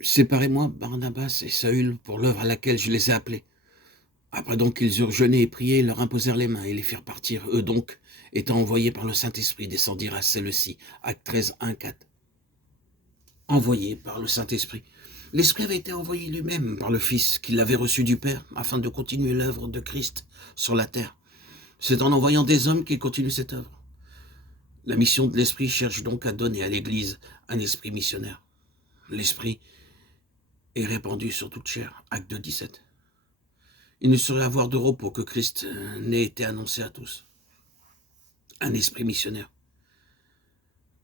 séparez-moi Barnabas et Saül pour l'œuvre à laquelle je les ai appelés. Après donc qu'ils eurent jeûné et prié, leur imposèrent les mains et les firent partir. Eux donc, étant envoyés par le Saint-Esprit, descendirent à Séleucie. Acte 13, 1, 4. Envoyés par le Saint-Esprit. L'Esprit avait été envoyé lui-même par le Fils qu'il avait reçu du Père afin de continuer l'œuvre de Christ sur la terre. C'est en envoyant des hommes qu'il continue cette œuvre. La mission de l'Esprit cherche donc à donner à l'Église un esprit missionnaire. L'Esprit est répandu sur toute chair. Acte 2, 17. Il ne saurait avoir de repos que Christ n'ait été annoncé à tous. Un esprit missionnaire.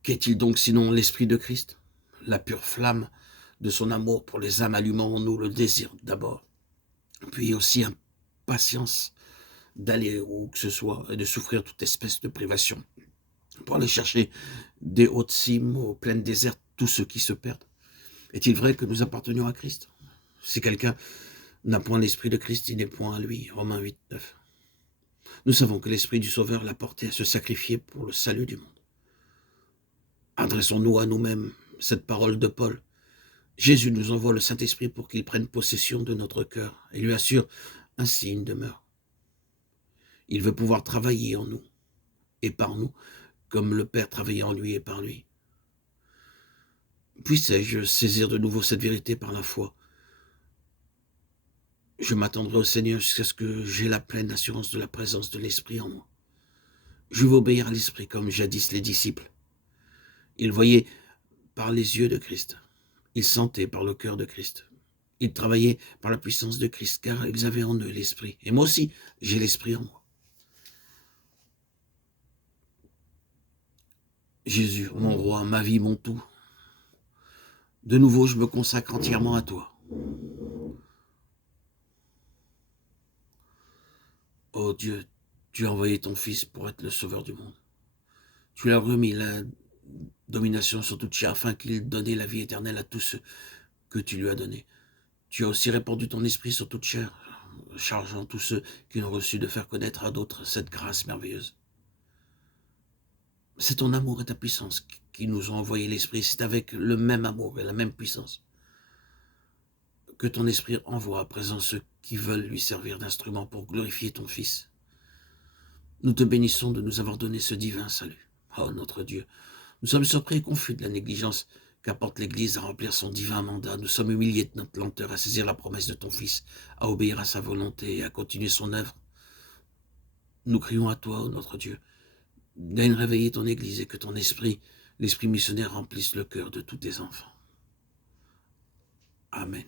Qu'est-il donc sinon l'esprit de Christ? La pure flamme de son amour pour les âmes allumant en nous le désir d'abord, puis aussi impatience d'aller où que ce soit et de souffrir toute espèce de privation, pour aller chercher des hautes cimes aux plaines désertes tous ceux qui se perdent. Est-il vrai que nous appartenions à Christ? Si quelqu'un n'a point l'esprit de Christ, il n'est point à lui. Romains 8, 9. Nous savons que l'esprit du Sauveur l'a porté à se sacrifier pour le salut du monde. Adressons-nous à nous-mêmes cette parole de Paul. Jésus nous envoie le Saint-Esprit pour qu'il prenne possession de notre cœur et lui assure ainsi une demeure. Il veut pouvoir travailler en nous et par nous, comme le Père travaillait en lui et par lui. Puissé-je saisir de nouveau cette vérité par la foi? Je m'attendrai au Seigneur jusqu'à ce que j'aie la pleine assurance de la présence de l'Esprit en moi. Je veux obéir à l'Esprit comme jadis les disciples. Ils voyaient par les yeux de Christ. Ils sentaient par le cœur de Christ. Ils travaillaient par la puissance de Christ, car ils avaient en eux l'Esprit. Et moi aussi, j'ai l'Esprit en moi. Jésus, mon roi, ma vie, mon tout. De nouveau, je me consacre entièrement à toi. Oh Dieu, tu as envoyé ton Fils pour être le sauveur du monde. Tu lui as remis la domination sur toute chair afin qu'il donne la vie éternelle à tous ceux que tu lui as donnés. Tu as aussi répandu ton esprit sur toute chair, chargeant tous ceux qui ont reçu de faire connaître à d'autres cette grâce merveilleuse. C'est ton amour et ta puissance qui nous ont envoyé l'Esprit. C'est avec le même amour et la même puissance que ton Esprit envoie à présent ceux qui veulent lui servir d'instrument pour glorifier ton Fils. Nous te bénissons de nous avoir donné ce divin salut. Oh notre Dieu, nous sommes surpris et confus de la négligence qu'apporte l'Église à remplir son divin mandat. Nous sommes humiliés de notre lenteur à saisir la promesse de ton Fils, à obéir à sa volonté et à continuer son œuvre. Nous crions à toi, oh notre Dieu, daigne réveiller ton Église et que ton esprit, l'esprit missionnaire, remplisse le cœur de tous tes enfants. Amen.